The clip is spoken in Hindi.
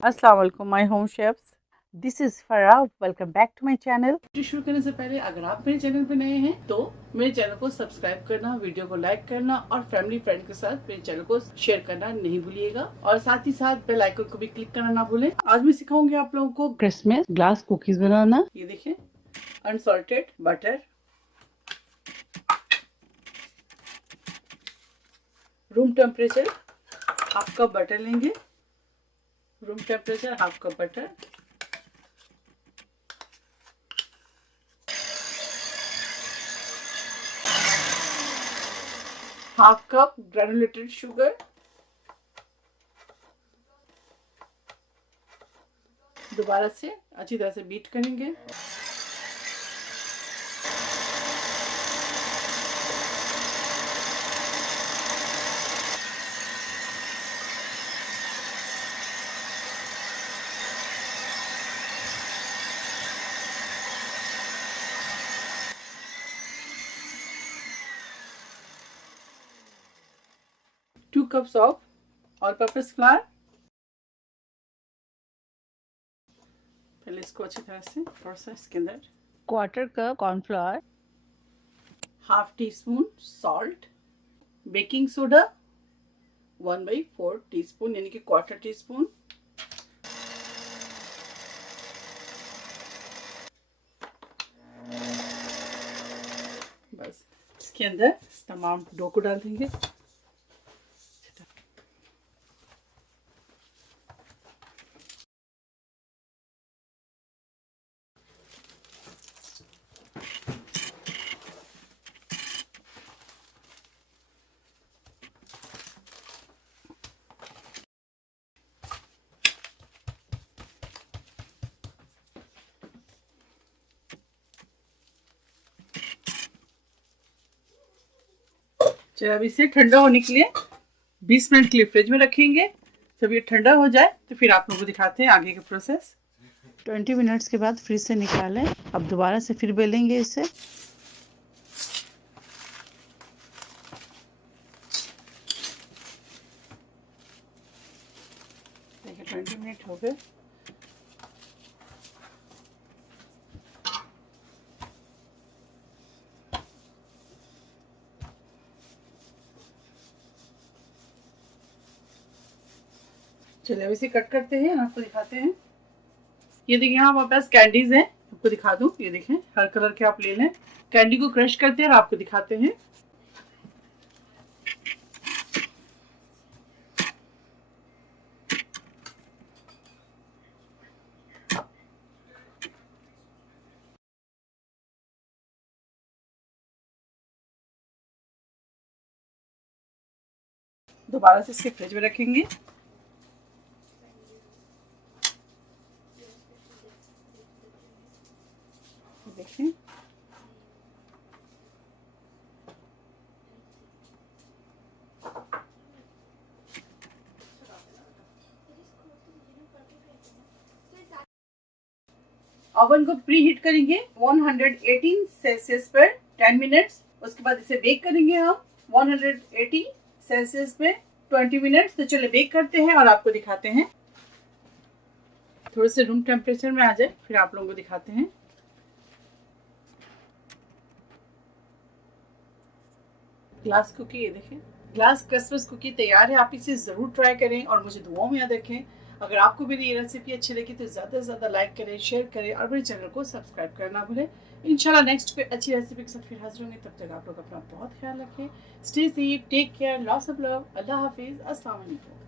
अस्सलाम वालेकुम my home chefs, this is Farah. Welcome back to my channel. Video शुरू करने से पहले अगर आप मेरे चैनल पे नए हैं तो मेरे चैनल को सब्सक्राइब करना, वीडियो को लाइक करना और फैमिली फ्रेंड के साथ मेरे चैनल को शेयर करना नहीं भूलिएगा और साथ ही साथ बेल आइकन को भी क्लिक करना ना भूलें। आज मैं सिखाऊंगी आप लोगों को क्रिसमस ग्लास कुकीज बनाना। ये देखिए, unsalted butter, room temperature half cup butter लेंगे, room temperature half cup butter, half cup granulated sugar, दोबारा से अच्छी तरह से बीट करेंगे। Two cups of all purpose flour. पहले इसको अच्छी तरह से थोड़ा सा इसके अंदर quarter cup cornflour, half teaspoon salt, baking soda 1/4 teaspoon यानी कि क्वार्टर टी स्पून, बस इसके अंदर तमाम डो को डाल देंगे। चलिए अब इसे ठंडा होने के लिए 20 मिनट के लिए फ्रिज में रखेंगे। जब ये ठंडा हो जाए तो फिर आप लोगों को दिखाते हैं आगे का प्रोसेस। 20 मिनट्स के बाद फ्रिज से निकालें। अब दोबारा से फिर बेलेंगे इसे। देखिए 20 मिनट हो गए। चलिए अब इसे कट करते हैं, आपको दिखाते हैं। ये देखिए यहाँ हमारे पास कैंडीज हैं, आपको दिखा दूं। ये देखें, हर कलर के आप ले लें। कैंडी को क्रश करते हैं और आपको दिखाते हैं। दोबारा से इसके फ्रिज में रखेंगे। देखिए ओवन को प्री हीट करेंगे 118 सेल्सियस पर 10 मिनट्स। उसके बाद इसे बेक करेंगे हम 180 सेल्सियस पे 20 मिनट्स। तो चलिए बेक करते हैं और आपको दिखाते हैं। थोड़े से रूम टेम्परेचर में आ जाए फिर आप लोगों को दिखाते हैं। ग्लास कुकी, ये देखिए ग्लास क्रिसमस कुकी तैयार है। आप इसे ज़रूर ट्राई करें और मुझे दुआओं में याद रखें। अगर आपको मेरी ये रेसिपी अच्छी लगी तो ज़्यादा से ज़्यादा लाइक करें, शेयर करें और मेरे चैनल को सब्सक्राइब करना भूलें। इंशाल्लाह नेक्स्ट कोई अच्छी रेसिपी के साथ फिर हाजिर होंगे। तब तक आप लोग अपना बहुत ख्याल रखें। Stay safe, take care, lots of love, अल्लाह हाफिज़, अस्सलाम वालेकुम।